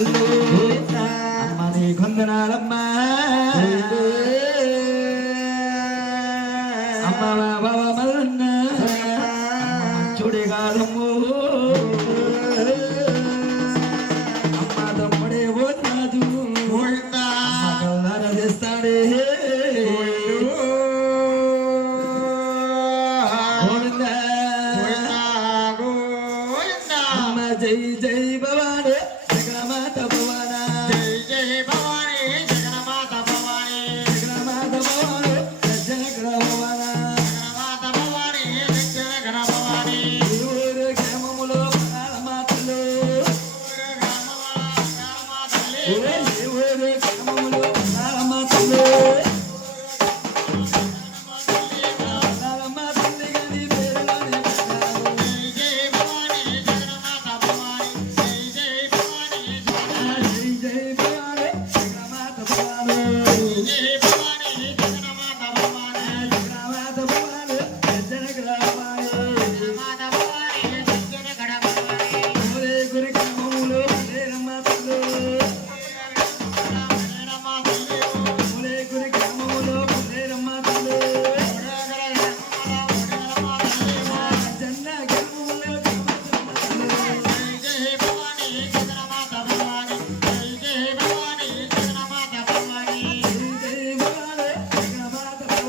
తల్లు అమ్మ నీ కొందనాలమ్మా అమ్మ బాబా మల్లన్న చూడే కాదమ్ము అమ్మ తమ్ముడే పోతాదు కల్లార చేస్తాడే అమ్మ జై జై భవాని జగన్మాత భవానా జై జై భవాని జగన్మాత భవాని జగన్మాత భవాని జగన భవానా జగన్మాత భవాని జగన భవాని ఊరు గ్రామములో మాతలు ఊరు గ్రామములో మాతలు జగన్మాత భవాని